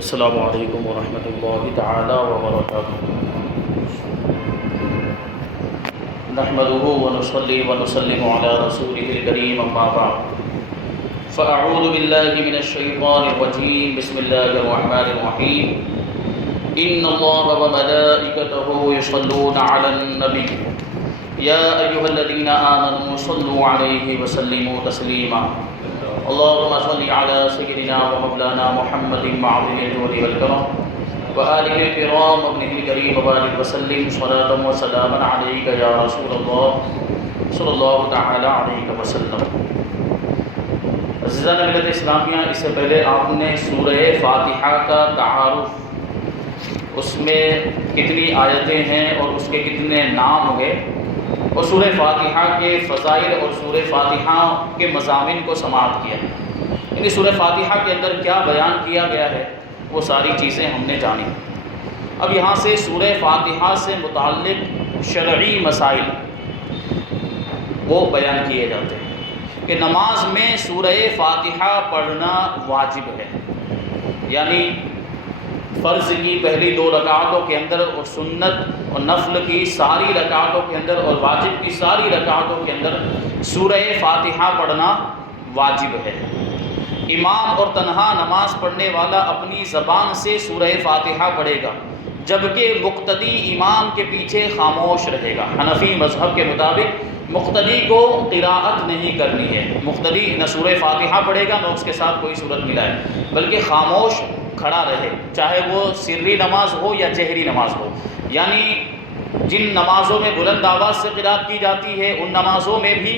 السلام علیکم ورحمۃ اللہ تعالی وبرکاتہ۔ نحمده ونصلي ونسلم على رسوله الكريم اما بعد فاعوذ بالله من الشيطان الرجيم بسم الله الرحمن الرحيم ان الله وملائكته يصلون على النبي يا ايها الذين امنوا صلوا عليه وسلموا تسليما اللهم صل على سيدنا ومولانا محمد معظم الجود والكرم وآله الكرام وابنه الكريم وبارك وسلم صلاة وسلاما عليك يا رسول الله صلی اللہ تعالی علیہ وسلم۔ عزیزان ملت اسلامیہ، اس سے پہلے آپ نے سورہ فاتحہ کا تعارف، اس میں کتنی آیتیں ہیں اور اس کے کتنے نام ہوئے، اور سورہ فاتحہ کے فضائل اور سورہ فاتحہ کے مضامین کو سماعت کیا، یعنی سورہ فاتحہ کے اندر کیا بیان کیا گیا ہے وہ ساری چیزیں ہم نے جانی۔ اب یہاں سے سورہ فاتحہ سے متعلق شرعی مسائل وہ بیان کیے جاتے ہیں کہ نماز میں سورہ فاتحہ پڑھنا واجب ہے، یعنی فرض کی پہلی 2 رکعتوں کے اندر اور سنت اور نفل کی ساری رکعتوں کے اندر اور واجب کی ساری رکعتوں کے اندر سورہ فاتحہ پڑھنا واجب ہے۔ امام اور تنہا نماز پڑھنے والا اپنی زبان سے سورہ فاتحہ پڑھے گا، جبکہ مقتدی امام کے پیچھے خاموش رہے گا۔ حنفی مذہب کے مطابق مقتدی کو قراءت نہیں کرنی ہے، مقتدی نہ سورہ فاتحہ پڑھے گا نہ اس کے ساتھ کوئی صورت ملائے، بلکہ خاموش کھڑا رہے، چاہے وہ سری نماز ہو یا جہری نماز ہو، یعنی جن نمازوں میں بلند آواز سے قراءت کی جاتی ہے ان نمازوں میں بھی،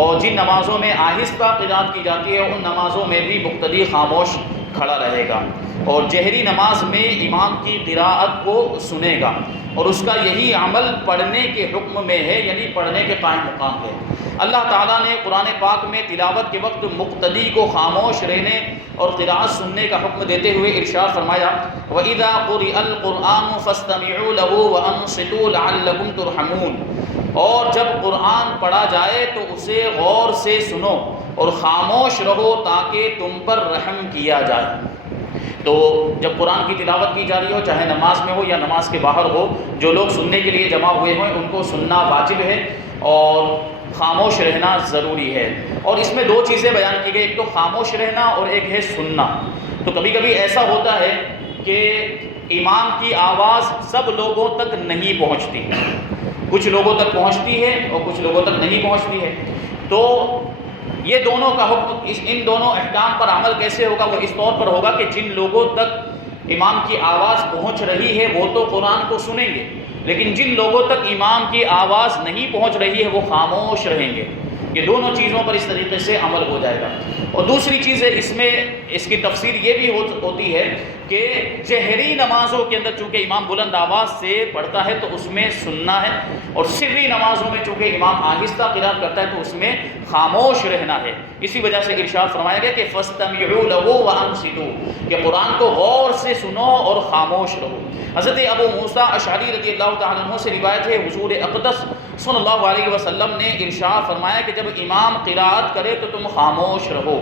اور جن نمازوں میں آہستہ قراءت کی جاتی ہے ان نمازوں میں بھی مقتدی خاموش کھڑا رہے گا، اور جہری نماز میں امام کی قراءت کو سنے گا، اور اس کا یہی عمل پڑھنے کے حکم میں ہے، یعنی پڑھنے کے قائم مقام ہے۔ اللہ تعالیٰ نے قرآن پاک میں تلاوت کے وقت مقتدی کو خاموش رہنے اور قراءت سننے کا حکم دیتے ہوئے ارشاد فرمایا وَإِذَا قُرِئَ الْقُرْآنُ فَاسْتَمِعُوا لَهُ وَأَنصِتُوا لَعَلَّكُمْ تُرْحَمُونَ، اور جب قرآن پڑھا جائے تو اسے غور سے سنو اور خاموش رہو تاکہ تم پر رحم کیا جائے۔ تو جب قرآن کی تلاوت کی جا رہی ہو، چاہے نماز میں ہو یا نماز کے باہر ہو، جو لوگ سننے کے لیے جمع ہوئے ہیں ان کو سننا واجب ہے اور خاموش رہنا ضروری ہے۔ اور اس میں 2 چیزیں بیان کی گئی، ایک تو خاموش رہنا اور ایک ہے سننا۔ تو کبھی کبھی ایسا ہوتا ہے کہ امام کی آواز سب لوگوں تک نہیں پہنچتی، کچھ لوگوں تک پہنچتی ہے اور کچھ لوگوں تک نہیں پہنچتی ہے، تو یہ دونوں کا حکم، ان دونوں احکام پر عمل کیسے ہوگا؟ وہ اس طور پر ہوگا کہ جن لوگوں تک امام کی آواز پہنچ رہی ہے وہ تو قرآن کو سنیں گے، لیکن جن لوگوں تک امام کی آواز نہیں پہنچ رہی ہے وہ خاموش رہیں گے۔ یہ دونوں چیزوں پر اس طریقے سے عمل ہو جائے گا۔ اور دوسری چیز ہے اس میں، اس کی تفسیر یہ بھی ہوتی ہے کہ جہری نمازوں کے اندر چونکہ امام بلند آواز سے پڑھتا ہے تو اس میں سننا ہے، اور سری نمازوں میں چونکہ امام آہستہ قراءت کرتا ہے تو اس میں خاموش رہنا ہے۔ اسی وجہ سے ارشاد فرمایا گیا کہ فَاسْتَمِعُوا لَهُ وَأَنصِتُوا، کہ قرآن کو غور سے سنو اور خاموش رہو۔ حضرت ابو موسیٰ اشعری رضی اللہ تعالیٰ عنہ سے روایت ہے، حضور اقدس صلی اللہ علیہ وسلم نے ارشاد فرمایا کہ جب امام قراءت کرے تو تم خاموش رہو۔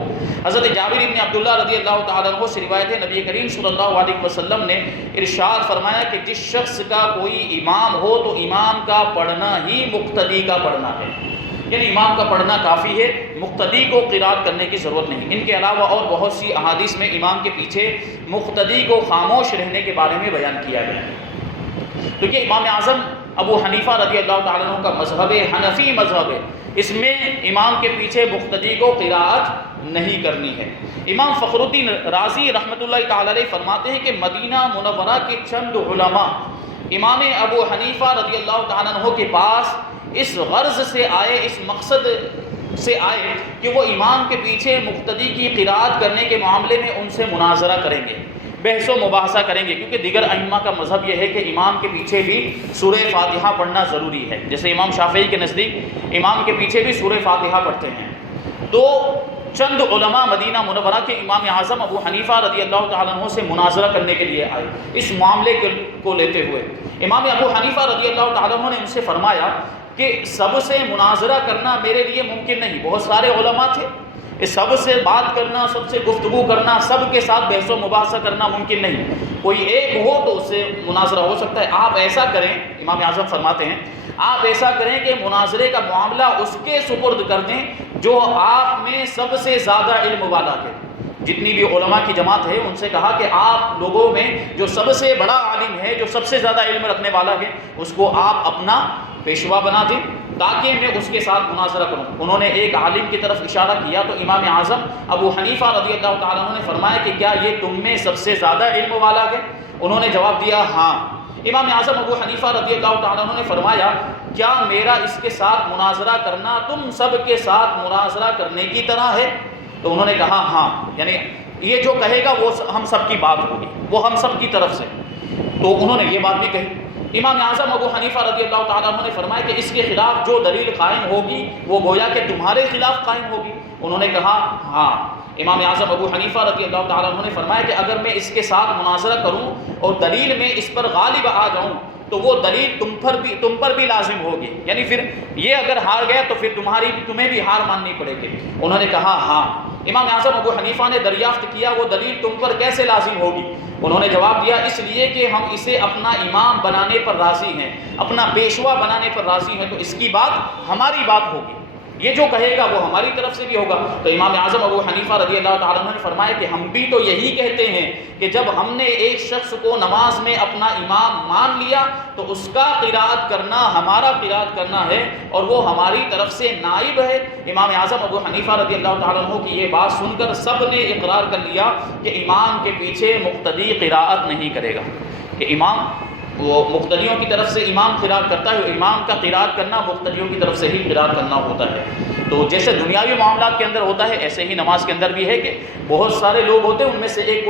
حضرت جابر بن عبداللہ رضی اللہ تعالیٰ عنہ سے روایت ہے، نبی کریم صلی اللہ علیہ وسلم نے ارشاد فرمایا کہ جس شخص کا کوئی امام ہو تو امام کا پڑھنا ہی مقتدی کا پڑھنا ہے، یعنی امام کا پڑھنا کافی ہے، مقتدی کو قراءت کرنے کی ضرورت نہیں۔ ان کے علاوہ اور بہت سی احادیث میں امام کے پیچھے مقتدی کو خاموش رہنے کے بارے میں بیان کیا گیا ہے۔ تو یہ امام اعظم ابو حنیفہ رضی اللہ تعالیٰ عنہ کا مذہب ہے، حنفی مذہب ہے، اس میں امام کے پیچھے مقتدی کو قراءت نہیں کرنی ہے۔ امام فخر الدین رازی رحمۃ اللہ تعالیٰ علیہ فرماتے ہیں کہ مدینہ منورہ کے چند علماء امام ابو حنیفہ رضی اللہ تعالیٰ عنہ کے پاس اس غرض سے آئے، اس مقصد سے آئے کہ وہ امام کے پیچھے مقتدی کی قراءت کرنے کے معاملے میں ان سے مناظرہ کریں گے، بحث و مباحثہ کریں گے، کیونکہ دیگر ائمہ کا مذہب یہ ہے کہ امام کے پیچھے بھی سورہ فاتحہ پڑھنا ضروری ہے۔ جیسے امام شافعی کے نزدیک امام کے پیچھے بھی سورہ فاتحہ پڑھتے ہیں۔ تو چند علماء مدینہ منورہ کے امام اعظم ابو حنیفہ رضی اللہ تعالیٰ عنہ سے مناظرہ کرنے کے لیے آئے، اس معاملے کو لیتے ہوئے امام ابو حنیفہ رضی اللہ تعالیٰ عنہ نے ان سے فرمایا کہ سب سے مناظرہ کرنا میرے لیے ممکن نہیں، بہت سارے علماء تھے اس سب سے بات کرنا، سب سے گفتگو کرنا، سب کے ساتھ بحث و مباحثہ کرنا ممکن نہیں. کوئی ایک ہو تو اس سے مناظرہ ہو سکتا ہے. آپ ایسا کریں، امام اعظم فرماتے ہیں، آپ ایسا کریں کہ مناظرے کا معاملہ اس کے سپرد کر دیں جو آپ میں سب سے زیادہ علم والا ہے. جتنی بھی علماء کی جماعت ہے ان سے کہا کہ آپ لوگوں میں جو سب سے بڑا عالم ہے، جو سب سے زیادہ علم رکھنے والا ہے، اس کو آپ اپنا پیشوا بنا دیں تاکہ میں اس کے ساتھ مناظرہ کروں. انہوں نے ایک عالم کی طرف اشارہ کیا تو امام اعظم ابو حنیفہ رضی اللہ تعالیٰ عنہ نے فرمایا کہ کیا یہ تم میں سب سے زیادہ علم والا ہے؟ انہوں نے جواب دیا ہاں. امام اعظم ابو حنیفہ رضی اللہ تعالیٰ عنہ نے فرمایا کیا میرا اس کے ساتھ مناظرہ کرنا تم سب کے ساتھ مناظرہ کرنے کی طرح ہے؟ تو انہوں نے کہا ہاں، یعنی یہ جو کہے گا وہ ہم سب کی بات ہوگی، وہ ہم سب کی طرف سے. تو انہوں نے یہ بات بھی کہی. امام اعظم ابو حنیفہ رضی اللہ تعالیٰ عنہ نے فرمایا کہ اس کے خلاف جو دلیل قائم ہوگی وہ گویا کہ تمہارے خلاف قائم ہوگی. انہوں نے کہا ہاں. امام اعظم ابو حنیفہ رضی اللہ تعالیٰ عنہ نے فرمایا کہ اگر میں اس کے ساتھ مناظرہ کروں اور دلیل میں اس پر غالب آ جاؤں تو وہ دلیل تم پر بھی لازم ہوگی، یعنی پھر یہ اگر ہار گیا تو پھر تمہیں بھی ہار ماننی پڑے گی. انہوں نے کہا ہاں. امام اعظم ابو حنیفہ نے دریافت کیا وہ دلیل تم پر کیسے لازم ہوگی؟ انہوں نے جواب دیا اس لیے کہ ہم اسے اپنا امام بنانے پر راضی ہیں، اپنا پیشوا بنانے پر راضی ہیں، تو اس کی بات ہماری بات ہوگی، یہ جو کہے گا وہ ہماری طرف سے بھی ہوگا. تو امام اعظم ابو حنیفہ رضی اللہ تعالیٰ عنہ نے فرمایا کہ ہم بھی تو یہی کہتے ہیں کہ جب ہم نے ایک شخص کو نماز میں اپنا امام مان لیا تو اس کا قرات کرنا ہمارا قرات کرنا ہے اور وہ ہماری طرف سے نائب ہے. امام اعظم ابو حنیفہ رضی اللہ تعالیٰ عنہ کی یہ بات سن کر سب نے اقرار کر لیا کہ امام کے پیچھے مقتدی قراءت نہیں کرے گا، کہ امام وہ مقتدیوں کی طرف سے امام قرات کرتا ہے، امام کا قرات کرنا مقتدیوں کی طرف سے ہی قرات کرنا ہوتا ہے. تو جیسے دنیاوی معاملات کے اندر ہوتا ہے ایسے ہی نماز کے اندر بھی ہے کہ بہت سارے لوگ ہوتے ہیں، ان میں سے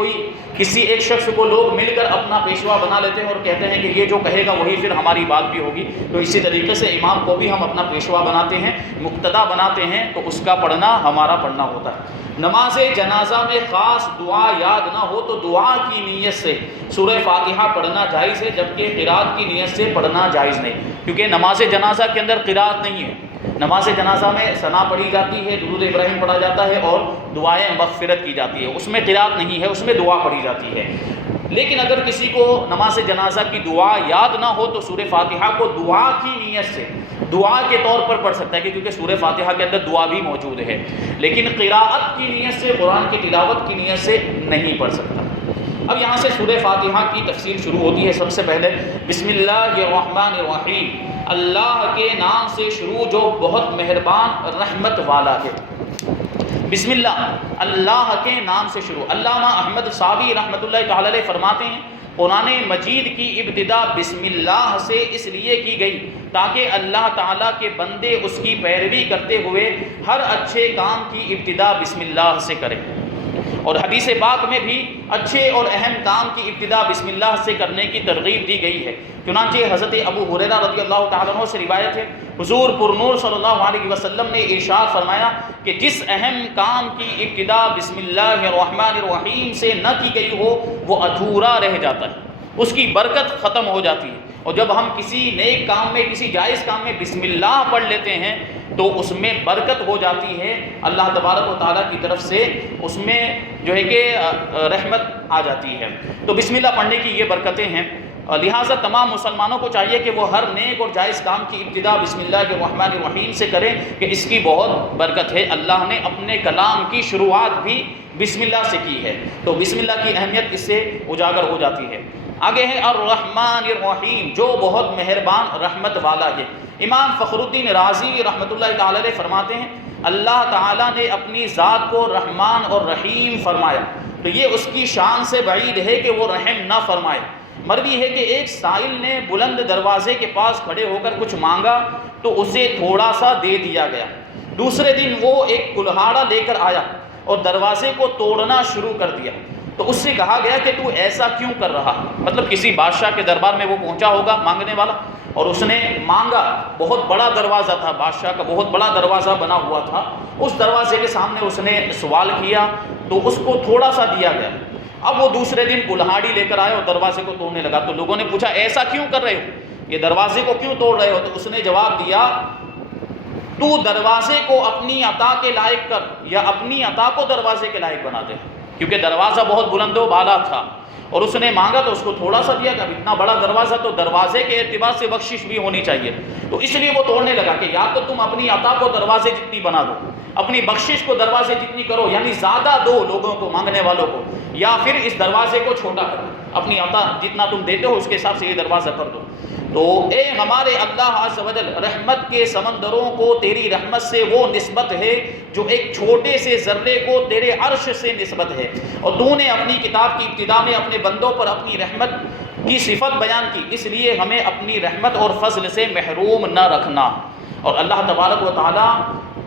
کسی ایک شخص کو لوگ مل کر اپنا پیشوا بنا لیتے ہیں اور کہتے ہیں کہ یہ جو کہے گا وہی پھر ہماری بات بھی ہوگی. تو اسی طریقے سے امام کو بھی ہم اپنا پیشوا بناتے ہیں، مقتدا بناتے ہیں، تو اس کا پڑھنا ہمارا پڑھنا ہوتا ہے. نماز جنازہ میں خاص دعا یاد نہ ہو تو دعا کی نیت سے سورہ فاتحہ پڑھنا جائز ہے، جبکہ قرات کی نیت سے پڑھنا جائز نہیں، کیونکہ نماز جنازہ کے اندر قرات نہیں ہے. نماز جنازہ میں ثنا پڑھی جاتی ہے، درود ابراہیم پڑھا جاتا ہے اور دعائیں مغفرت کی جاتی ہے، اس میں قرات نہیں ہے، اس میں دعا پڑھی جاتی ہے. لیکن اگر کسی کو نماز جنازہ کی دعا یاد نہ ہو تو سورہ فاتحہ کو دعا کی نیت سے دعا کے طور پر پڑھ سکتا ہے، کیونکہ سورہ فاتحہ کے اندر دعا بھی موجود ہے، لیکن قراءت کی نیت سے، قرآن کی تلاوت کی نیت سے نہیں پڑھ سکتا. اب یہاں سے سورہ فاتحہ کی تفسیر شروع ہوتی ہے. سب سے پہلے بسم اللہ الرحمن الرحیم، اللہ کے نام سے شروع جو بہت مہربان رحمت والا ہے. بسم اللہ، اللہ کے نام سے شروع. علامہ احمد صابی رحمۃ اللہ تعالی علیہ فرماتے ہیں قرآن مجید کی ابتدا بسم اللہ سے اس لیے کی گئی تاکہ اللہ تعالیٰ کے بندے اس کی پیروی کرتے ہوئے ہر اچھے کام کی ابتدا بسم اللہ سے کریں. اور حدیث پاک میں بھی اچھے اور اہم کام کی ابتدا بسم اللہ سے کرنے کی ترغیب دی گئی ہے. چنانچہ حضرت ابو ہریرہ رضی اللہ تعالیٰ عنہ سے روایت ہے حضور پرنور صلی اللہ علیہ وسلم نے ارشاد فرمایا کہ جس اہم کام کی ابتدا بسم اللہ الرحمن الرحیم سے نہ کی گئی ہو وہ ادھورا رہ جاتا ہے، اس کی برکت ختم ہو جاتی ہے. اور جب ہم کسی نیک کام میں، کسی جائز کام میں بسم اللہ پڑھ لیتے ہیں تو اس میں برکت ہو جاتی ہے، اللہ تبارک و تعالیٰ کی طرف سے اس میں جو ہے کہ رحمت آ جاتی ہے. تو بسم اللہ پڑھنے کی یہ برکتیں ہیں. لہٰذا تمام مسلمانوں کو چاہیے کہ وہ ہر نیک اور جائز کام کی ابتدا بسم اللہ الرحمن الرحیم سے کریں کہ اس کی بہت برکت ہے. اللہ نے اپنے کلام کی شروعات بھی بسم اللہ سے کی ہے، تو بسم اللہ کی اہمیت اس سے اجاگر ہو جاتی ہے. آگے ہے الرحمن الرحیم، جو بہت مہربان رحمت والا ہے. امام فخر الدین رازی رحمۃ اللہ تعالی علیہ فرماتے ہیں اللہ تعالیٰ نے اپنی ذات کو رحمان اور رحیم فرمایا تو یہ اس کی شان سے بعید ہے کہ وہ رحم نہ فرمائے. مروی ہے کہ ایک سائل نے بلند دروازے کے پاس کھڑے ہو کر کچھ مانگا تو اسے تھوڑا سا دے دیا گیا. دوسرے دن وہ ایک کلہاڑا لے کر آیا اور دروازے کو توڑنا شروع کر دیا تو اس سے کہا گیا کہ تو ایسا کیوں کر رہا. مطلب کسی بادشاہ کے دربار میں وہ پہنچا ہوگا مانگنے والا اور اس نے مانگا. بہت بڑا دروازہ تھا، بادشاہ کا بہت بڑا دروازہ بنا ہوا تھا. اس دروازے کے سامنے اس نے سوال کیا تو اس کو تھوڑا سا دیا گیا. اب وہ دوسرے دن کلہاڑی لے کر آئے اور دروازے کو توڑنے لگا تو لوگوں نے پوچھا ایسا کیوں کر رہے ہو، یہ دروازے کو کیوں توڑ رہے ہو؟ تو اس نے جواب دیا تو دروازے کو اپنی عطا کے لائق کر یا اپنی عطا کو دروازے کے لائق بنا دے، کیونکہ دروازہ بہت بلند و بالا تھا اور اس نے مانگا تو اس کو تھوڑا سا دیا، کہ اتنا بڑا دروازہ تو دروازے کے اعتبار سے بخشش بھی ہونی چاہیے، تو اس لیے وہ توڑنے لگا کہ یا تو تم اپنی عطا کو دروازے جتنی بنا دو، اپنی بخشش کو دروازے جتنی کرو، یعنی زیادہ دو لوگوں کو، مانگنے والوں کو، یا پھر اس دروازے کو چھوٹا کرو، اپنی عطا جتنا تم دیتے ہو اس کے حساب سے یہ دروازہ کر دو۔ تو اے ہمارے اللہ عز و جل، رحمت کے سمندروں کو تیری رحمت سے وہ نسبت ہے جو ایک چھوٹے سے ذرے کو تیرے عرش سے نسبت ہے، اور تو نے اپنی کتاب کی ابتدا میں اپنے بندوں پر اپنی رحمت کی صفت بیان کی، اس لیے ہمیں اپنی رحمت اور فضل سے محروم نہ رکھنا۔ اور اللہ تبارک و تعالی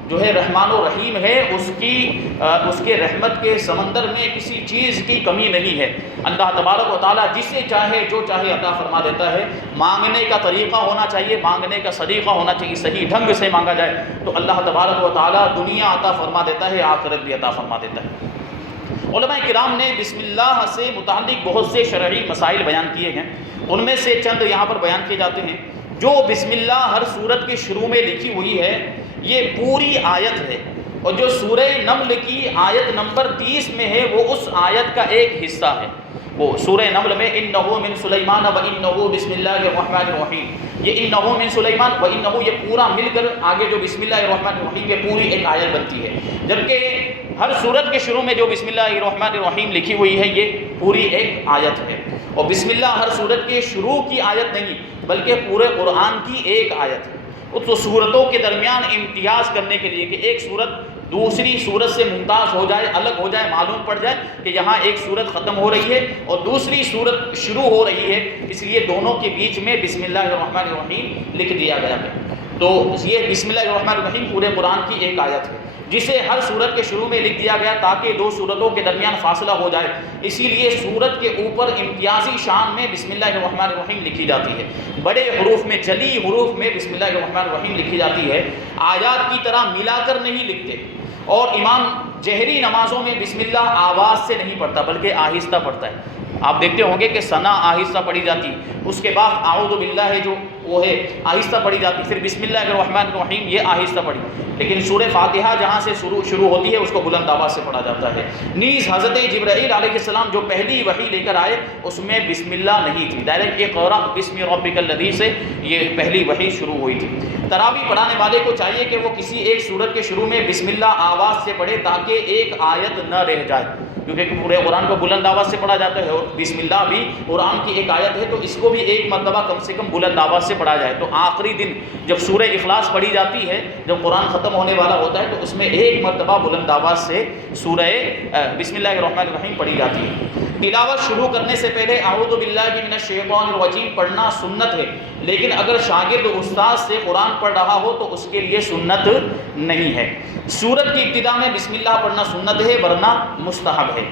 جو ہے رحمان و رحیم ہے، اس کے رحمت کے سمندر میں کسی چیز کی کمی نہیں ہے۔ اللہ تبارک و تعالیٰ جسے چاہے جو چاہے عطا فرما دیتا ہے۔ مانگنے کا طریقہ ہونا چاہیے، مانگنے کا سلیقہ ہونا چاہیے، صحیح ڈھنگ سے مانگا جائے تو اللہ تبارک و تعالیٰ دنیا عطا فرما دیتا ہے، آخرت بھی عطا فرما دیتا ہے۔ علماء کرام نے بسم اللہ سے متعلق بہت سے شرعی مسائل بیان کیے ہیں، ان میں سے چند یہاں پر بیان کیے جاتے ہیں۔ جو بسم اللہ ہر سورت کے شروع میں لکھی ہوئی ہے یہ پوری آیت ہے، اور جو سورہ نمل کی آیت نمبر 30 میں ہے وہ اس آیت کا ایک حصہ ہے۔ وہ سورہ نمل میں انہو من سلیمان و انہو بسم اللہ الرحمن الرحیم، یہ انہو من سلیمان و انہو یہ پورا مل کر آگے جو بسم اللہ الرحمن الرحیم یہ پوری ایک آیت بنتی ہے، جبکہ ہر سورت کے شروع میں جو بسم اللہ الرحمن الرحیم لکھی ہوئی ہے یہ پوری ایک آیت ہے۔ اور بسم اللہ ہر سورت کے شروع کی آیت نہیں بلکہ پورے قرآن کی ایک آیت ہے۔ تو سورتوں کے درمیان امتیاز کرنے کے لیے کہ ایک سورت دوسری سورت سے ممتاز ہو جائے، الگ ہو جائے، معلوم پڑ جائے کہ یہاں ایک سورت ختم ہو رہی ہے اور دوسری سورت شروع ہو رہی ہے، اس لیے دونوں کے بیچ میں بسم اللہ الرحمن الرحیم لکھ دیا گیا ہے۔ تو یہ بسم اللہ الرحمن الرحیم پورے قرآن کی ایک آیت ہے جسے ہر سورت کے شروع میں لکھ دیا گیا تاکہ دو سورتوں کے درمیان فاصلہ ہو جائے، اسی لیے سورت کے اوپر امتیازی شان میں بسم اللہ الرحمن الرحیم لکھی جاتی ہے، بڑے حروف میں، جلی حروف میں بسم اللہ الرحمن الرحیم لکھی جاتی ہے، آیات کی طرح ملا کر نہیں لکھتے۔ اور امام جہری نمازوں میں بسم اللہ آواز سے نہیں پڑھتا بلکہ آہستہ پڑھتا ہے۔ آپ دیکھتے ہوں گے کہ ثنا آہستہ پڑھی جاتی، اس کے بعد اعوذ باللہ جو وہ ہے آہستہ پڑھی جاتی، پھر بسم اللہ الرحمن الرحیم یہ آہستہ پڑھی، لیکن سورہ فاتحہ جہاں سے شروع ہوتی ہے اس کو بلند آواز سے پڑھا جاتا ہے۔ نیز حضرت جبرائیل علیہ السلام جو پہلی وحی لے کر آئے اس میں بسم اللہ نہیں تھی، ڈائریکٹ اقرأ بسم ربک الذی سے یہ پہلی وحی شروع ہوئی تھی۔ تراویح پڑھانے والے کو چاہیے کہ وہ کسی ایک سورت کے شروع میں بسم اللہ آواز سے پڑھے تاکہ ایک آیت نہ رہ جائے، کیونکہ پورے قرآن کو بلند آواز سے پڑھا جاتا ہے اور بسم اللہ بھی قرآن کی ایک آیت ہے، تو اس کو بھی ایک مرتبہ کم سے کم بلند آواز سے پڑھا جائے۔ تو آخری دن جب سورہ اخلاص پڑھی جاتی ہے، جب قرآن ختم ہونے والا ہوتا ہے تو اس میں ایک مرتبہ بلند آواز سے سورہ بسم اللہ الرحمن الرحیم پڑھی جاتی ہے۔ تلاوت شروع کرنے سے پہلے اعوذ باللہ من الشیطان الرجیم پڑھنا سنت ہے، لیکن اگر شاگرد استاد سے قرآن پڑھ رہا ہو تو اس کے لیے سنت نہیں ہے۔ سورت کی ابتدا میں بسم اللہ پڑھنا سنت ہے ورنہ مستحب ہے۔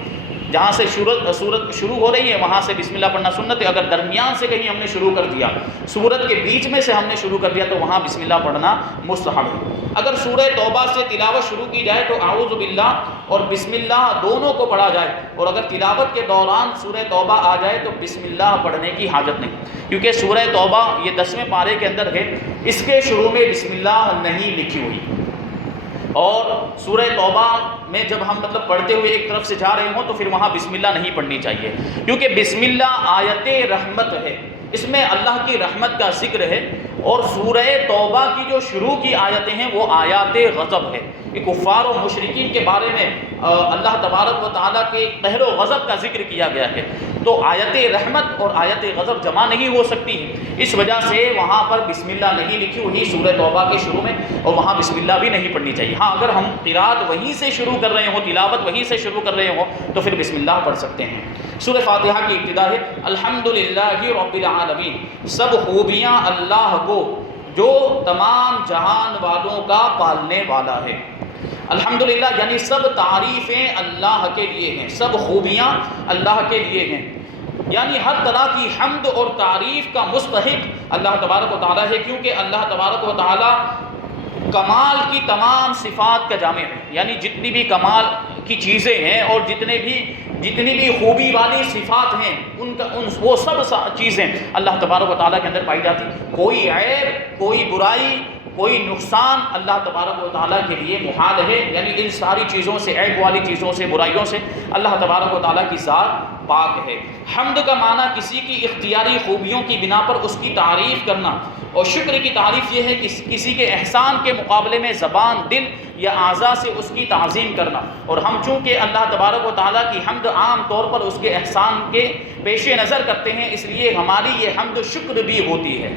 جہاں سے سورت شروع ہو رہی ہے وہاں سے بسم اللہ پڑھنا سنت ہے، اگر درمیان سے کہیں ہم نے شروع کر دیا، سورت کے بیچ میں سے ہم نے شروع کر دیا تو وہاں بسم اللہ پڑھنا مستحب ہے۔ اگر سورہ توبہ سے تلاوت شروع کی جائے تو اعوذ باللہ اور بسم اللہ دونوں کو پڑھا جائے، اور اگر تلاوت کے دوران سورہ توبہ آ جائے تو بسم اللہ پڑھنے کی حاجت نہیں، کیونکہ سورہ توبہ یہ 10ویں پارے کے اندر ہے، اس کے شروع میں بسم اللہ نہیں لکھی ہوئی۔ اور سورہ توبہ میں جب ہم پڑھتے ہوئے ایک طرف سے جا رہے ہوں تو پھر وہاں بسم اللہ نہیں پڑھنی چاہیے، کیونکہ بسم اللہ آیت رحمت ہے، اس میں اللہ کی رحمت کا ذکر ہے، اور سورہ توبہ کی جو شروع کی آیتیں ہیں وہ آیات غضب ہے، کہ کفار و مشرکین کے بارے میں اللہ تبارک و تعالیٰ کے قہر و غضب کا ذکر کیا گیا ہے، تو آیت رحمت اور آیت غضب جمع نہیں ہو سکتی، اس وجہ سے وہاں پر بسم اللہ نہیں لکھی ہوئی سورہ توبہ کے شروع میں، اور وہاں بسم اللہ بھی نہیں پڑھنی چاہیے۔ ہاں اگر ہم قرات وہیں سے شروع کر رہے ہوں، تلاوت وہیں سے شروع کر رہے ہوں تو پھر بسم اللہ پڑھ سکتے ہیں۔ سورہ فاتحہ کی ابتدا ہے الحمدللہ رب العالمین، سب خوبیاں اللہ کو جو تمام جہان والوں کا پالنے والا ہے۔ الحمدللہ یعنی سب تعریفیں اللہ کے لیے ہیں، سب خوبیاں اللہ کے لیے ہیں، یعنی ہر طرح کی حمد اور تعریف کا مستحق اللہ تبارک و تعالیٰ ہے، کیونکہ اللہ تبارک و تعالیٰ کمال کی تمام صفات کا جامع ہے، یعنی جتنی بھی کمال کی چیزیں ہیں اور جتنی بھی خوبی والی صفات ہیں وہ سب چیزیں اللہ تبارک و تعالیٰ کے اندر پائی جاتی، کوئی عیب، کوئی برائی، کوئی نقصان اللہ تبارک و تعالیٰ کے لیے محال ہے، یعنی ان ساری چیزوں سے، عیب والی چیزوں سے، برائیوں سے اللہ تبارک و تعالیٰ کی ذات پاک ہے۔ حمد کا معنی کسی کی اختیاری خوبیوں کی بنا پر اس کی تعریف کرنا، اور شکر کی تعریف یہ ہے کہ کسی کے احسان کے مقابلے میں زبان، دل یا اعضاء سے اس کی تعظیم کرنا۔ اور ہم چونکہ اللہ تبارک و تعالیٰ کی حمد عام طور پر اس کے احسان کے پیش نظر کرتے ہیں، اس لیے ہماری یہ حمد شکر بھی ہوتی ہے،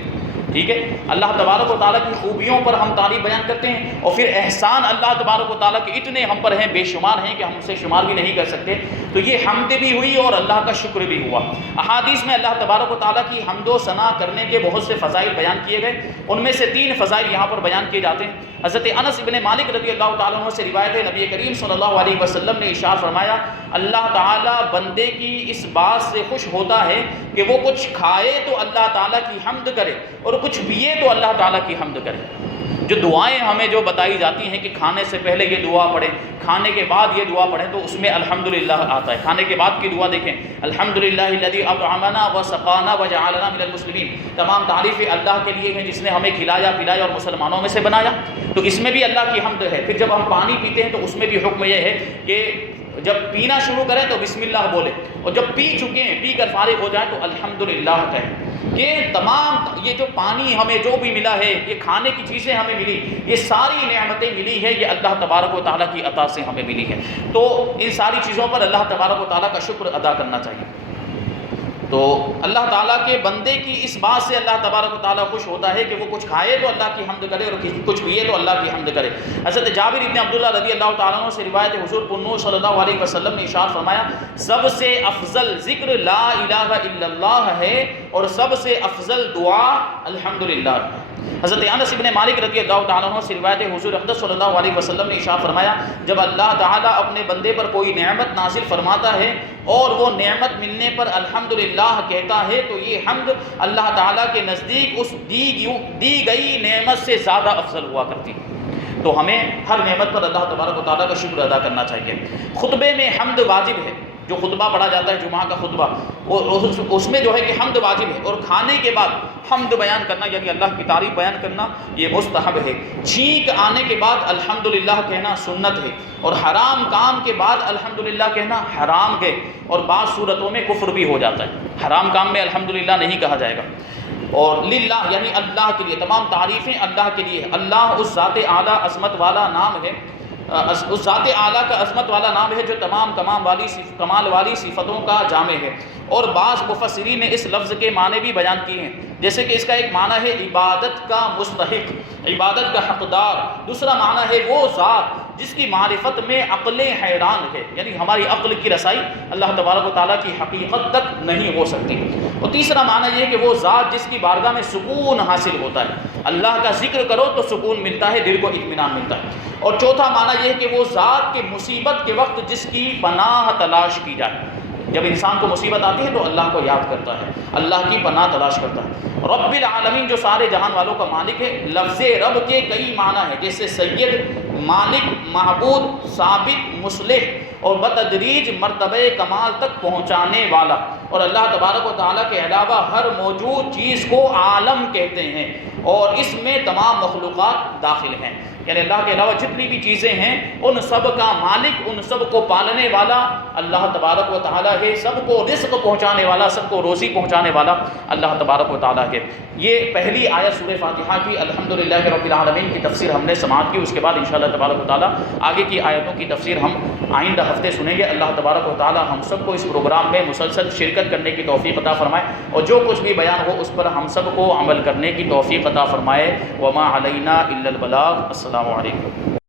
ٹھیک ہے۔ اللہ تبارک و تعالیٰ کی خوبیوں پر ہم تعریف بیان کرتے ہیں، اور پھر احسان اللہ تبارک و تعالیٰ کے اتنے ہم پر ہیں، بے شمار ہیں کہ ہم اسے شمار بھی نہیں کر سکتے، تو یہ حمد بھی ہوئی اور اللہ کا شکر بھی ہوا۔ احادیث میں اللہ تبارک و تعالیٰ کی حمد و ثنا کرنے کے بہت سے فضائل بیان کیے گئے، ان میں سے 3 فضائل یہاں پر بیان کیے جاتے ہیں۔ حضرت انس ابن مالک رضی اللہ تعالیٰ عنہ سے روایت ہے، نبی کریم صلی اللہ علیہ وسلم نے ارشاد فرمایا، اللہ تعالیٰ بندے کی اس بات سے خوش ہوتا ہے کہ وہ کچھ کھائے تو اللہ تعالیٰ کی حمد کرے، اور کچھ پیے تو اللہ تعالیٰ کی حمد کرے۔ جو دعائیں ہمیں جو بتائی جاتی ہیں کہ کھانے سے پہلے یہ دعا پڑھیں، کھانے کے بعد یہ دعا پڑھیں، تو اس میں الحمدللہ آتا ہے۔ کھانے کے بعد کی دعا دیکھیں، الحمدللہ الذی اطعمنا وسقانا وجعلنا من المسلمین، تمام تعریفیں اللہ کے لیے ہیں جس نے ہمیں کھلایا پلایا اور مسلمانوں میں سے بنایا، تو اس میں بھی اللہ کی حمد ہے۔ پھر جب ہم پانی پیتے ہیں تو اس میں بھی حکم یہ ہے کہ جب پینا شروع کریں تو بسم اللہ بولے، اور جب پی چکے ہیں، پی کر فارغ ہو جائیں تو الحمدللہ کہیں۔ کہ تمام یہ جو پانی ہمیں جو بھی ملا ہے، یہ کھانے کی چیزیں ہمیں ملی، یہ ساری نعمتیں ملی ہے، یہ اللہ تبارک و تعالیٰ کی عطا سے ہمیں ملی ہے، تو ان ساری چیزوں پر اللہ تبارک و تعالیٰ کا شکر ادا کرنا چاہیے۔ تو اللہ تعالیٰ کے بندے کی اس بات سے اللہ تبارک و تعالیٰ خوش ہوتا ہے کہ وہ کچھ کھائے تو اللہ کی حمد کرے، اور کچھ پیے تو اللہ کی حمد کرے۔ حضرت جابر بن عبداللہ رضی اللہ تعالیٰ عنہ سے روایت ہے، حضور پرنور صلی اللہ علیہ وسلم نے ارشاد فرمایا، سب سے افضل ذکر لا الہ الا اللہ ہے، اور سب سے افضل دعا الحمدللہ۔ حضرت انس بن مالک رضی اللہ تعالیٰ عنہ سے روایت ہے، حضور اقدس صلی اللہ علیہ وسلم نے ارشاد فرمایا، جب اللہ تعالیٰ اپنے بندے پر کوئی نعمت نازل فرماتا ہے اور وہ نعمت ملنے پر الحمدللہ کہتا ہے، تو یہ حمد اللہ تعالیٰ کے نزدیک اس دی گئی نعمت سے زیادہ افضل ہوا کرتی ہے۔ تو ہمیں ہر نعمت پر اللہ تبارک و تعالیٰ کا شکر ادا کرنا چاہیے۔ خطبے میں حمد واجب ہے، جو خطبہ پڑھا جاتا ہے جمعہ کا خطبہ، اس میں جو ہے کہ حمد واجب ہے، اور کھانے کے بعد حمد بیان کرنا یعنی اللہ کی تعریف بیان کرنا یہ مستحب ہے۔ چھینک آنے کے بعد الحمدللہ کہنا سنت ہے، اور حرام کام کے بعد الحمدللہ کہنا حرام ہے، اور بعض صورتوں میں کفر بھی ہو جاتا ہے۔ حرام کام میں الحمدللہ نہیں کہا جائے گا۔ اور للہ یعنی اللہ کے لیے، تمام تعریفیں اللہ کے لیے۔ اللہ اس ذات اعلیٰ عظمت والا نام ہے، اس ذات اعلیٰ کا عظمت والا نام ہے جو تمام کمال والی صفتوں کا جامع ہے۔ اور بعض مفسرین نے اس لفظ کے معنی بھی بیان کیے ہیں، جیسے کہ اس کا ایک معنی ہے عبادت کا مستحق، عبادت کا حقدار۔ دوسرا معنی ہے وہ ذات جس کی معرفت میں عقل حیران ہے، یعنی ہماری عقل کی رسائی اللہ تبارک و تعالیٰ کی حقیقت تک نہیں ہو سکتی۔ اور تیسرا معنی یہ کہ وہ ذات جس کی بارگاہ میں سکون حاصل ہوتا ہے، اللہ کا ذکر کرو تو سکون ملتا ہے، دل کو اطمینان ملتا ہے۔ اور چوتھا معنی یہ ہے کہ وہ ذات کے مصیبت کے وقت جس کی پناہ تلاش کی جائے، جب انسان کو مصیبت آتی ہے تو اللہ کو یاد کرتا ہے، اللہ کی پناہ تلاش کرتا ہے۔ رب العالمین جو سارے جہان والوں کا مالک ہے، لفظ رب کے کئی معنی ہیں، جیسے سید، مالک، معبود، ثابت، مصلح، اور بتدریج مرتبہ کمال تک پہنچانے والا۔ اور اللہ تبارک و تعالیٰ کے علاوہ ہر موجود چیز کو عالم کہتے ہیں، اور اس میں تمام مخلوقات داخل ہیں، یعنی اللہ کے علاوہ جتنی بھی چیزیں ہیں ان سب کا مالک، ان سب کو پالنے والا اللہ تبارک و تعالیٰ ہے، سب کو رزق پہنچانے والا، سب کو روزی پہنچانے والا اللہ تبارک و تعالیٰ ہے۔ یہ پہلی آیت سورہ فاتحہ کی الحمدللہ رب العالمین کی تفسیر ہم نے سماعت کی، اس کے بعد انشاءاللہ تبارک و تعالیٰ آگے کی آیتوں کی تفسیر ہم آئندہ ہفتے سنیں گے۔ اللہ تبارک و تعالیٰ ہم سب کو اس پروگرام میں مسلسل شرکت کرنے کی توفیق عطا فرمائے، اور جو کچھ بھی بیان ہو اس پر ہم سب کو عمل کرنے کی توفیق عطا فرمائے۔ وما علینا الا البلاغ۔ السلام علیکم۔